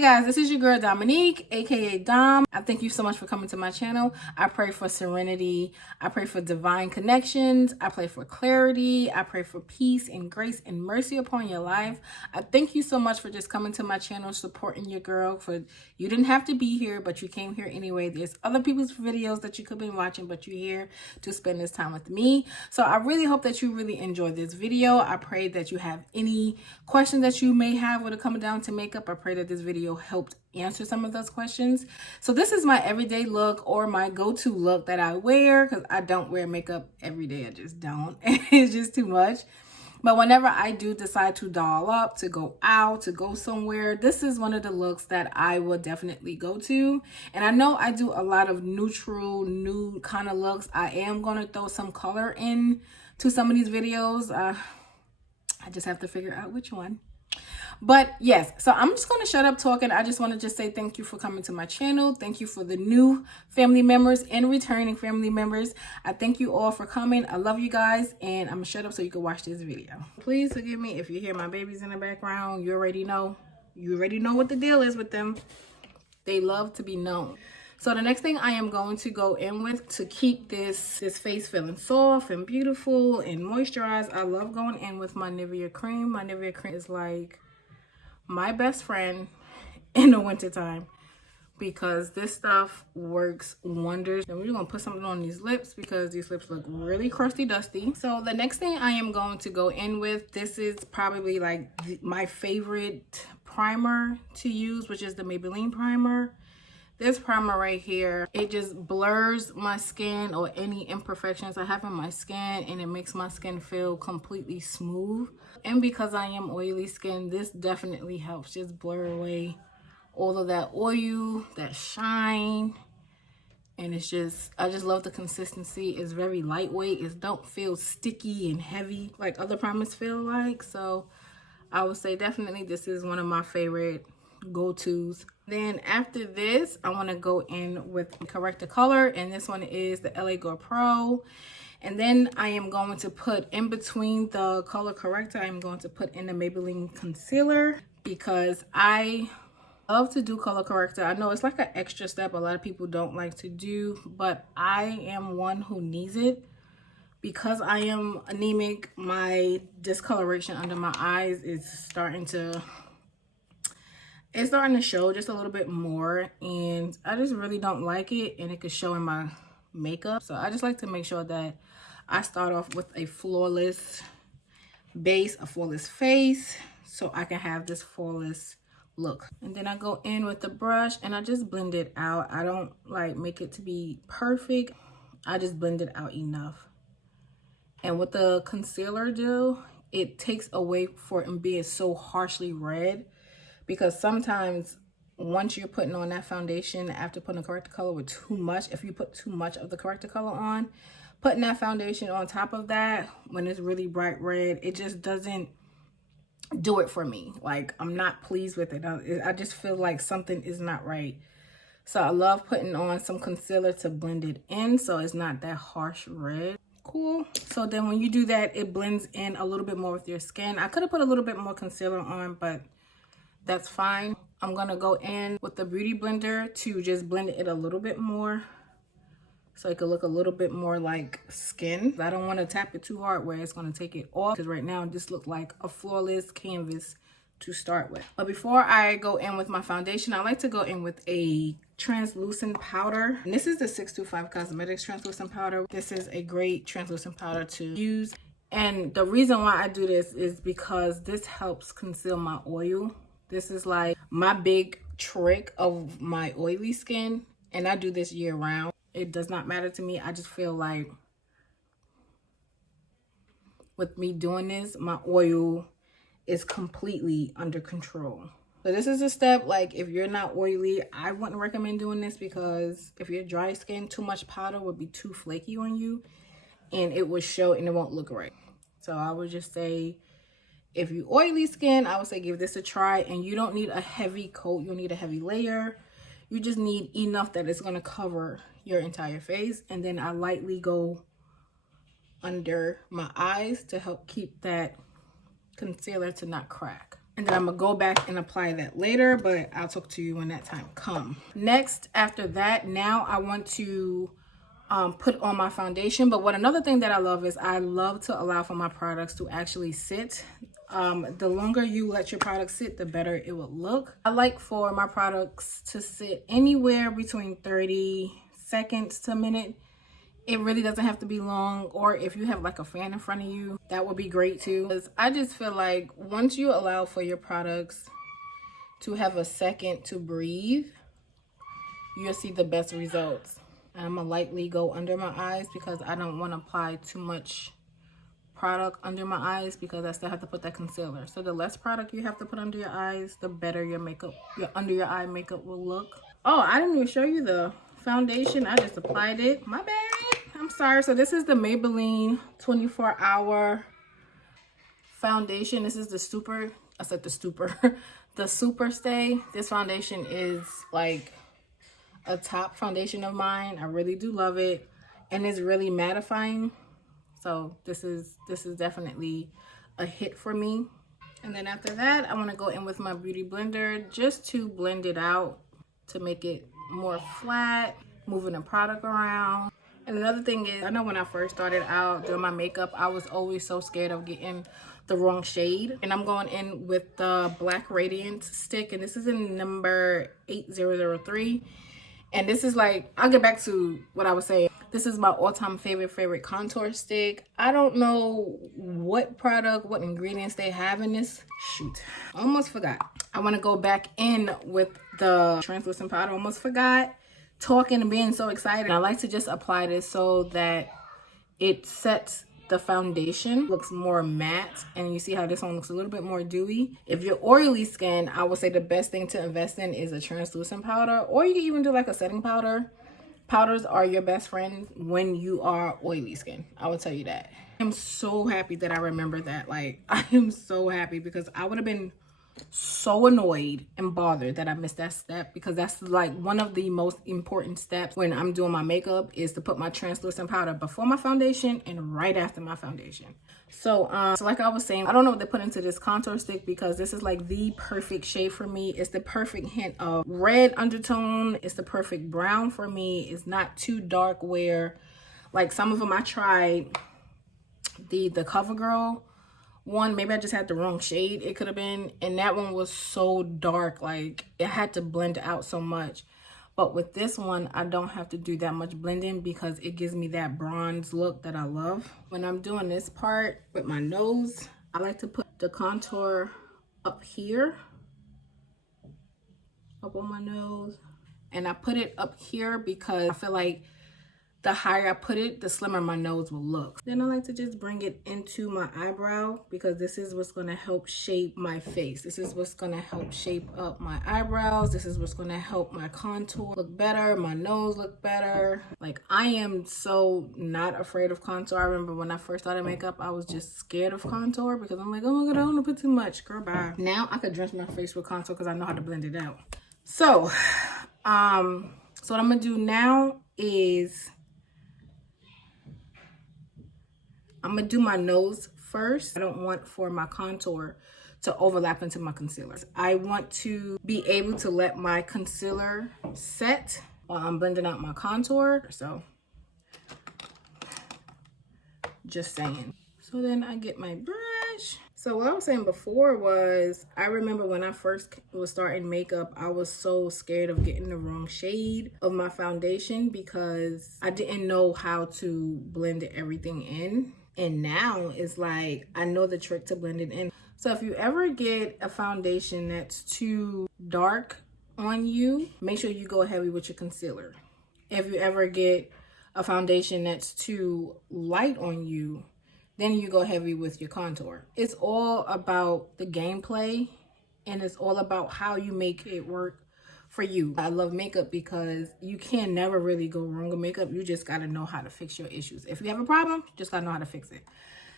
Hey guys, this is your girl Dominique, aka Dom. I thank you so much for coming to my channel. I pray for serenity. I pray for divine connections. I pray for clarity. I pray for peace and grace and mercy upon your life. I thank you so much for just coming to my channel, supporting your girl. For you didn't have to be here, but you came here anyway. There's other people's videos that you could be watching, but you're here to spend this time with me. So I really hope that you really enjoyed this video. I pray that you have any questions that you may have when it comes down to makeup. I pray that this video helped answer some of those questions. So this is my everyday look, or my go-to look that I wear, because I don't wear makeup every day. I just don't. It's just too much. But whenever I do decide to doll up, to go out, to go somewhere, this is one of the looks that I will definitely go to. And I know I do a lot of neutral, nude kind of looks. I am going to throw some color in to some of these videos. I just have to figure out which one. But yes, so I'm just going to shut up talking. I just want to just say thank you for coming to my channel. Thank you for the new family members and returning family members. I thank you all for coming. I love you guys, and I'm going to shut up so you can watch this video. Please forgive me if you hear my babies in the background. You already know. You already know what the deal is with them. They love to be known. So the next thing I am going to go in with to keep this face feeling soft and beautiful and moisturized, I love going in with my Nivea Cream. My Nivea Cream is like my best friend in the wintertime, because this stuff works wonders. And we're gonna put something on these lips because these lips look really crusty dusty. So the next thing I am going to go in with, this is probably like my favorite primer to use, which is the Maybelline Primer. This primer right here, it just blurs my skin or any imperfections I have in my skin, and it makes my skin feel completely smooth. And because I am oily skin, this definitely helps just blur away all of that oil, that shine. And it's just, I just love the consistency. It's very lightweight. It don't feel sticky and heavy like other primers feel like. So I would say definitely this is one of my favorite go-tos. Then after this, I want to go in with Corrector color, and this one is the LA Girl Pro. And then I am going to put in between the color corrector, I'm going to put in the Maybelline concealer, because I love to do color corrector. I know it's like an extra step a lot of people don't like to do, but I am one who needs it. Because I am anemic, my discoloration under my eyes is starting to show just a little bit more, and I just really don't like it, and it could show in my makeup. So I just like to make sure that I start off with a flawless base, a flawless face, so I can have this flawless look. And then I go in with the brush and I just blend it out. I don't like make it to be perfect. I just blend it out enough. And what the concealer do, it takes away from being so harshly red. Because sometimes once you're putting on that foundation after putting a corrector color with too much, if you put too much of the corrector color on, putting that foundation on top of that when it's really bright red, it just doesn't do it for me. Like, I'm not pleased with it. I just feel like something is not right. So I love putting on some concealer to blend it in so it's not that harsh red. Cool. So then when you do that, it blends in a little bit more with your skin. I could have put a little bit more concealer on, but that's fine. I'm gonna go in with the beauty blender to just blend it a little bit more so it could look a little bit more like skin. I don't want to tap it too hard where it's going to take it off, because right now this looks like a flawless canvas to start with. But before I go in with my foundation, I like to go in with a translucent powder, and this is the 625 Cosmetics translucent powder. This is a great translucent powder to use, and the reason why I do this is because this helps conceal my oil. This is like my big trick of my oily skin, and I do this year round. It does not matter to me. I just feel like with me doing this, my oil is completely under control. So this is a step, like if you're not oily, I wouldn't recommend doing this, because if you're dry skin, too much powder would be too flaky on you and it will show and it won't look right. So I would just say, if you oily skin, I would say give this a try. And you don't need a heavy coat, you don't need a heavy layer. You just need enough that it's going to cover your entire face. And then I lightly go under my eyes to help keep that concealer to not crack. And then I'm gonna go back and apply that later, but I'll talk to you when that time comes. Next, after that, now I want to put on my foundation. But another thing that I love is I love to allow for my products to actually sit. The longer you let your products sit, the better it will look. I like for my products to sit anywhere between 30 seconds to a minute. It really doesn't have to be long, or if you have like a fan in front of you, that would be great too. Because I just feel like once you allow for your products to have a second to breathe, you'll see the best results. I'm gonna lightly go under my eyes because I don't want to apply too much product under my eyes because I still have to put that concealer. So the less product you have to put under your eyes, the better your makeup, your under your eye makeup will look. Oh, I didn't even show you the foundation. I just applied it. My bad. I'm sorry. So this is the Maybelline 24-hour foundation. This is the the SuperStay. This foundation is like a top foundation of mine. I really do love it, and it's really mattifying. So this is definitely a hit for me. And then after that, I want to go in with my beauty blender just to blend it out to make it more flat, moving the product around. And another thing is, I know when I first started out doing my makeup, I was always so scared of getting the wrong shade. And I'm going in with the black Radiance stick, and this is in number 8003. And this is like, I'll get back to what I was saying. This is my all-time favorite contour stick. I don't know what product, what ingredients they have in this. Shoot, I almost forgot. I want to go back in with the translucent powder. Almost forgot. Talking and being so excited. I like to just apply this so that it sets the foundation, looks more matte, and you see how this one looks a little bit more dewy. If you're oily skin, I would say the best thing to invest in is a translucent powder, or you can even do like a setting powder. Powders are your best friend when you are oily skin. I will tell you that. I'm so happy that I remember that. Like, I am so happy because I would have been so annoyed and bothered that I missed that step, because that's like one of the most important steps when I'm doing my makeup is to put my translucent powder before my foundation and right after my foundation. So like I was saying, I don't know what they put into this contour stick because this is like the perfect shade for me. It's the perfect hint of red undertone. It's the perfect brown for me. It's not too dark where like some of them I tried, the CoverGirl one, maybe I just had the wrong shade, it could have been, and that one was so dark, like it had to blend out so much. But with this one, I don't have to do that much blending because it gives me that bronze look that I love. When I'm doing this part with my nose, I like to put the contour up here, up on my nose, and I put it up here because I feel like the higher I put it, the slimmer my nose will look. Then I like to just bring it into my eyebrow because this is what's gonna help shape my face. This is what's gonna help shape up my eyebrows. This is what's gonna help my contour look better, my nose look better. Like, I am so not afraid of contour. I remember when I first started makeup, I was just scared of contour because I'm like, oh my God, I don't wanna put too much, girl, bye. Now I could drench my face with contour because I know how to blend it out. So, what I'm gonna do now is I'm gonna do my nose first. I don't want for my contour to overlap into my concealer. I want to be able to let my concealer set while I'm blending out my contour. So, just saying. So then I get my brush. So what I was saying before was, I remember when I first was starting makeup, I was so scared of getting the wrong shade of my foundation because I didn't know how to blend everything in. And now it's like, I know the trick to blend it in. So if you ever get a foundation that's too dark on you, make sure you go heavy with your concealer. If you ever get a foundation that's too light on you, then you go heavy with your contour. It's all about the gameplay, and it's all about how you make it work for you. I love makeup because you can never really go wrong with makeup. You just gotta know how to fix your issues. If you have a problem, you just gotta know how to fix it.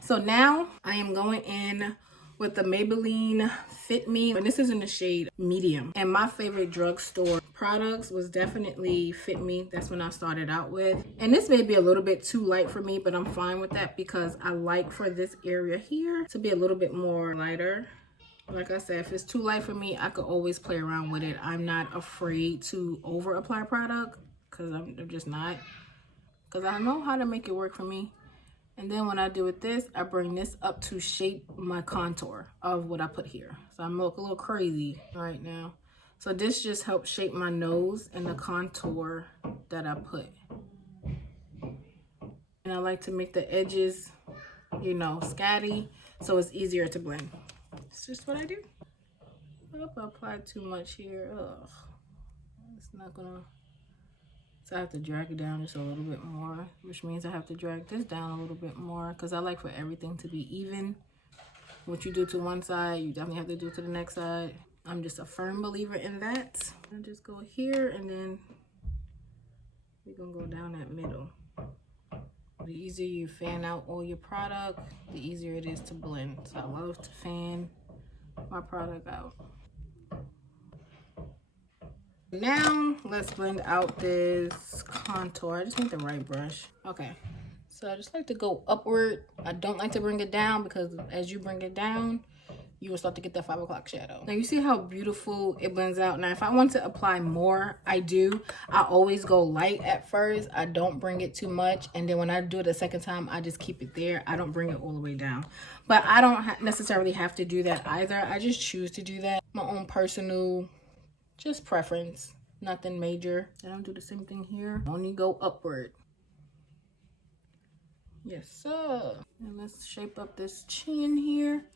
So now I am going in with the Maybelline Fit Me, and this is in the shade medium. And my favorite drugstore products was definitely Fit Me. That's when I started out with. And this may be a little bit too light for me, but I'm fine with that because I like for this area here to be a little bit more lighter. Like I said, if it's too light for me, I could always play around with it. I'm not afraid to over apply product because I'm just not. Because I know how to make it work for me. And then when I do with this, I bring this up to shape my contour of what I put here. So I'm look a little crazy right now. So this just helps shape my nose and the contour that I put. And I like to make the edges, you know, scatty, so it's easier to blend. It's just what I do. I hope I applied too much here. Ugh. It's not gonna... So I have to drag it down just a little bit more, which means I have to drag this down a little bit more because I like for everything to be even. What you do to one side, you definitely have to do to the next side. I'm just a firm believer in that. I just go here and then we're gonna go down that middle. The easier you fan out all your product, the easier it is to blend. So I love to fan my product out. Now let's blend out this contour. I just need the right brush. Okay, so I just like to go upward. I don't like to bring it down because as you bring it down, you will start to get that 5 o'clock shadow. Now you see how beautiful it blends out. Now if I want to apply more, I do. I always go light at first. I don't bring it too much, and then when I do it a second time, I just keep it there. I don't bring it all the way down. But I don't necessarily have to do that either. I just choose to do that. My own personal just preference, nothing major. And I'll do the same thing here. Only go upward. Yes, sir. And let's shape up this chin here.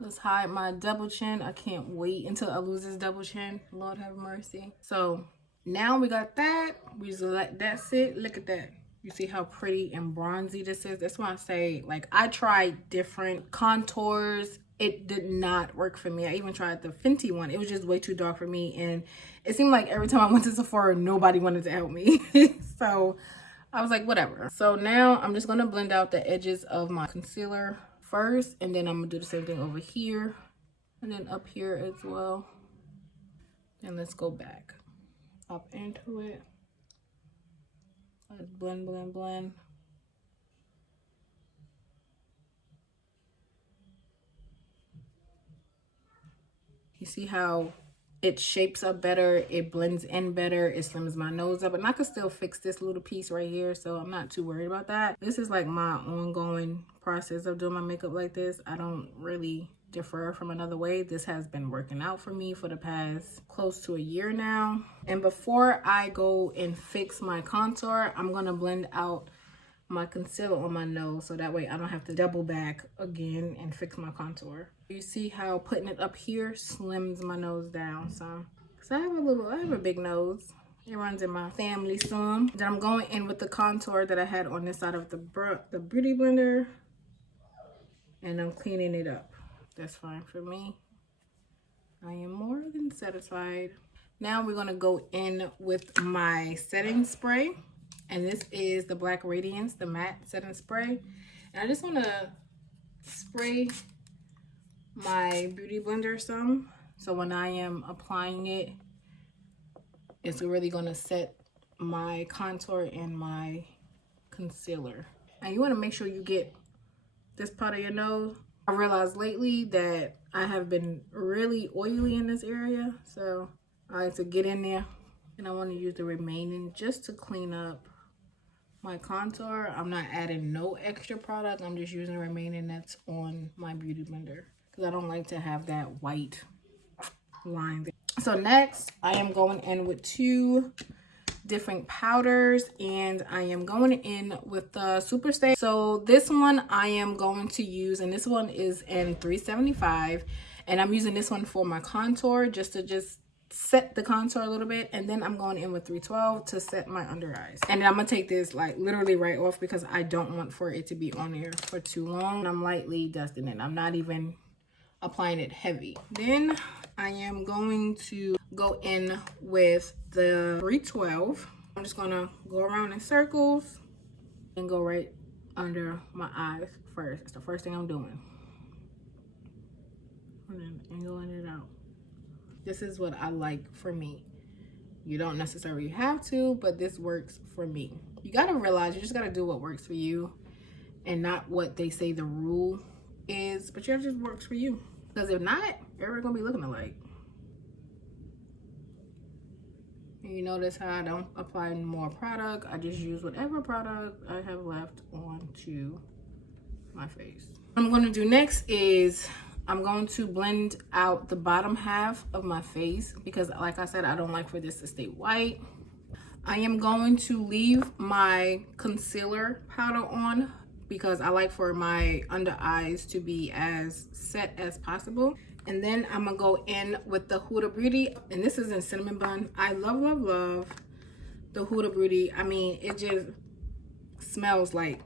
Let's hide my double chin. I can't wait until I lose this double chin. Lord have mercy. So now we got that. We just let that sit. Look at that. You see how pretty and bronzy this is? That's why I say, like, I tried different contours. It did not work for me. I even tried the Fenty one. It was just way too dark for me. And it seemed like every time I went to Sephora, nobody wanted to help me. So I was like, whatever. So now I'm just going to blend out the edges of my concealer first. And then I'm going to do the same thing over here. And then up here as well. And let's go back up into it. Let's blend, blend, blend. You see how it shapes up better, it blends in better, it slims my nose up, and I could still fix this little piece right here, so I'm not too worried about that. This is like my ongoing process of doing my makeup like this. I don't really differ from another way. This has been working out for me for the past close to a year now. And before I go and fix my contour, I'm gonna blend out my concealer on my nose so that way I don't have to double back again and fix my contour. You see how putting it up here slims my nose down some, because I have a big nose. It runs in my family some. Then I'm going in with the contour that I had on this side of the beauty blender, and I'm cleaning it up. That's fine for me. I am more than satisfied. Now we're gonna go in with my setting spray. And this is the Black Radiance, the matte setting spray. And I just want to spray my beauty blender some. So when I am applying it, it's really going to set my contour and my concealer. And you want to make sure you get this part of your nose. I realized lately that I have been really oily in this area. So I like to get in there. And I want to use the remaining just to clean up my contour. I'm not adding no extra product. I'm just using the remaining that's on my beauty blender because I don't like to have that white line there. So next, I am going in with 2 different powders, and I am going in with the SuperStay. So this one I am going to use, and this one is in 375, and I'm using this one for my contour just to set the contour a little bit, and then I'm going in with 312 to set my under eyes. And then I'm gonna take this like literally right off because I don't want for it to be on there for too long. I'm lightly dusting it. I'm not even applying it heavy. Then I am going to go in with the 312. I'm just gonna go around in circles and go right under my eyes first. It's the first thing I'm doing. And then angling it out. This is what I like for me. You don't necessarily have to, but this works for me. You gotta realize you just gotta do what works for you and not what they say the rule is, but it just works for you. Because if not, everybody's gonna be looking alike. And you notice how I don't apply more product. I just use whatever product I have left onto my face. What I'm going to do next is I'm going to blend out the bottom half of my face because, like I said, I don't like for this to stay white. I am going to leave my concealer powder on because I like for my under eyes to be as set as possible. And then I'm gonna go in with the Huda Beauty, and this is in Cinnamon Bun. I love, love, love the Huda Beauty. I mean, it just smells like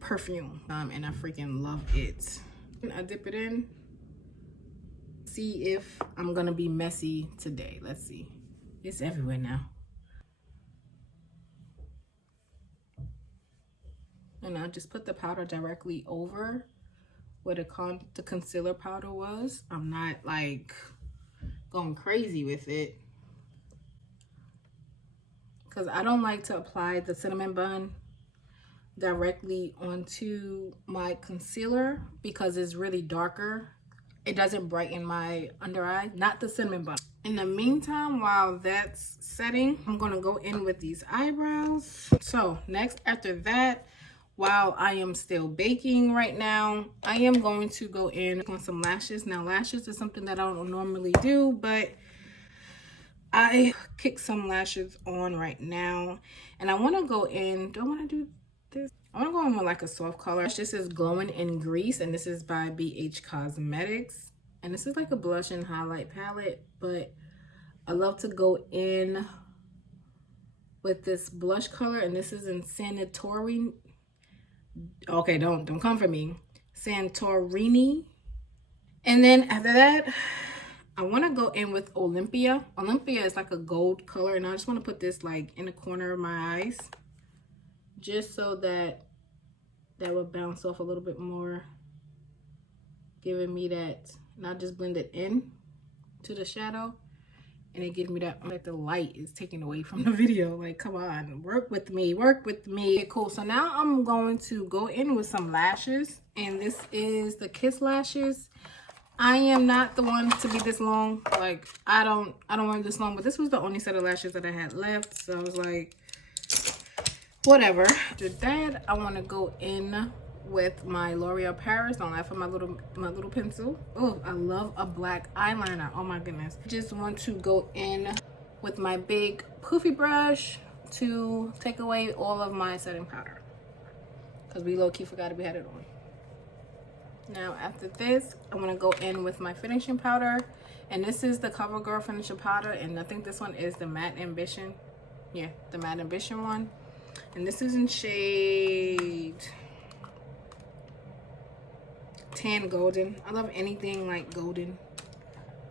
perfume, and I freaking love it. I dip it in. See if I'm gonna be messy today. Let's see. It's everywhere now. And I just put the powder directly over where the concealer powder was. I'm not like going crazy with it because I don't like to apply the Cinnamon Bun directly onto my concealer because it's really darker. It doesn't brighten my under eye, not the Cinnamon Bun. In the meantime, while that's setting, I'm gonna go in with these eyebrows. So next, after that, while I am still baking right now, I am going to go in on some lashes. Now, lashes is something that I don't normally do, but I kick some lashes on right now. And I want to go in, do I want to do this? I want to go in with like a soft color. This is Glowing in Grease, and this is by BH Cosmetics. And this is like a blush and highlight palette, but I love to go in with this blush color, and this is in Santorini. Okay, don't come for me. Santorini. And then after that, I want to go in with Olympia. Olympia is like a gold color, and I just want to put this like in the corner of my eyes, just so that will bounce off a little bit more, giving me that. And I just blend it in to the shadow, and it gives me that, like the light is taken away from the video. Like, come on, work with me, work with me. Okay, cool. So now I'm going to go in with some lashes, and this is the Kiss lashes. I am not the one to be this long. Like, I don't want this long, but this was the only set of lashes that I had left, so I was like, whatever. After that, I want to go in with my L'Oreal Paris. Don't laugh at my little pencil. Oh, I love a black eyeliner. Oh my goodness. Just want to go in with my big poofy brush to take away all of my setting powder, because we low-key forgot we had it on. Now after this, I'm gonna go in with my finishing powder, and this is the CoverGirl finishing powder, and I think this one is the Matte Ambition. Yeah, the Matte Ambition one. And this is in shade Tan Golden. I love anything like golden.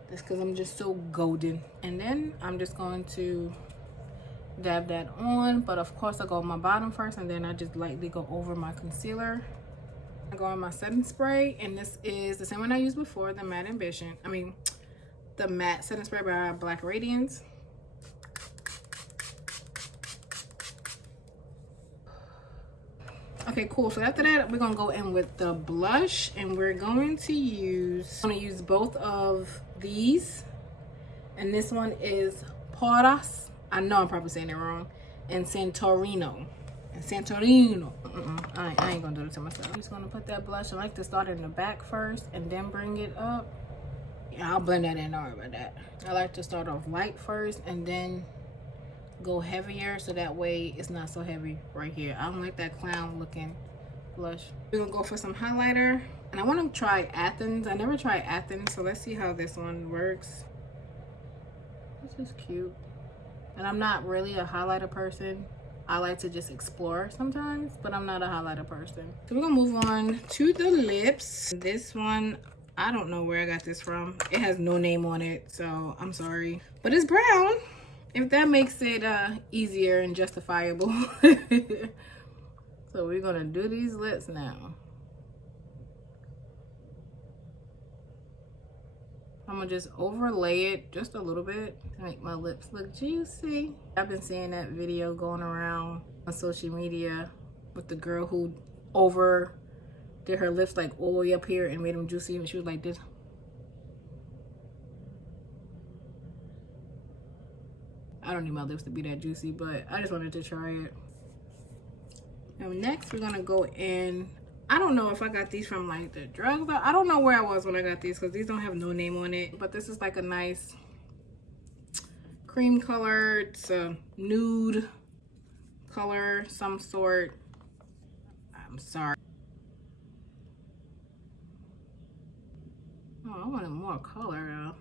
That's because I'm just so golden. And then I'm just going to dab that on. But of course I go on my bottom first, and then I just lightly go over my concealer. I go on my setting spray, and this is the same one I used before, the Matte Ambition. I mean, the matte setting spray by Black Radiance. Okay, cool. So after that, we're gonna go in with the blush, and we're going to use both of these. And this one is Poras. I know I'm probably saying it wrong. And Santorino. I ain't gonna do it to myself. I'm just gonna put that blush. I like to start in the back first and then bring it up. Yeah, I'll blend that in. Don't worry about that. I like to start off light first and then go heavier, so that way it's not so heavy right here. I don't like that clown looking blush. We're gonna go for some highlighter, and I want to try Athens. I never tried Athens, so let's see how this one works. This is cute, and I'm not really a highlighter person. I like to just explore sometimes, but I'm not a highlighter person. So we're gonna move on to the lips. This one, I don't know where I got this from. It has no name on it, so I'm sorry, but it's brown, if that makes it easier and justifiable. So we're gonna do these lips now. I'm gonna just overlay it just a little bit to make my lips look juicy. I've been seeing that video going around on social media with the girl who did her lips like all the way up here and made them juicy, and she was like this. I don't need my lips to be that juicy, but I just wanted to try it. Now next we're gonna go in. I don't know if I got these from like the drugstore. I don't know where I was when I got these because these don't have no name on it. But this is like a nice cream color. It's a nude color, some sort. I'm sorry. Oh, I wanted more color though.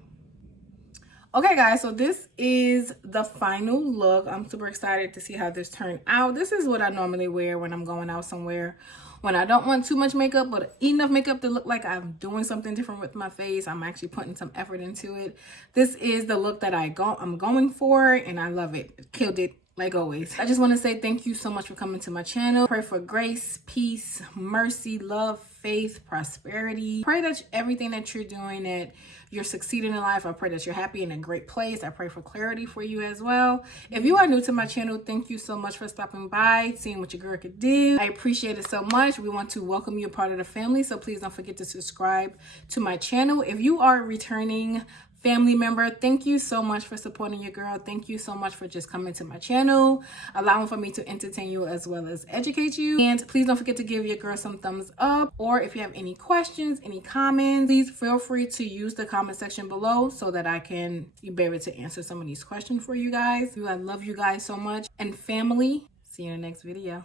Okay guys, so this is the final look. I'm super excited to see how this turned out. This is what I normally wear when I'm going out somewhere. When I don't want too much makeup, but enough makeup to look like I'm doing something different with my face. I'm actually putting some effort into it. This is the look that I'm going for, and I love it. Killed it. Like always, I just want to say thank you so much for coming to my channel. Pray for grace, peace, mercy, love, faith, prosperity. Pray that everything that you're doing, that you're succeeding in life. I pray that you're happy in a great place. I pray for clarity for you as well. If you are new to my channel, thank you so much for stopping by, seeing what your girl could do. I appreciate it so much. We want to welcome you a part of the family, so please don't forget to subscribe to my channel. If you are a returning family member, thank you so much for supporting your girl. Thank you so much for just coming to my channel, allowing for me to entertain you as well as educate you. And please don't forget to give your girl some thumbs up, or if you have any questions, any comments, please feel free to use the comment section below so that I can be able to answer some of these questions for you guys. I love you guys so much. And family, see you in the next video.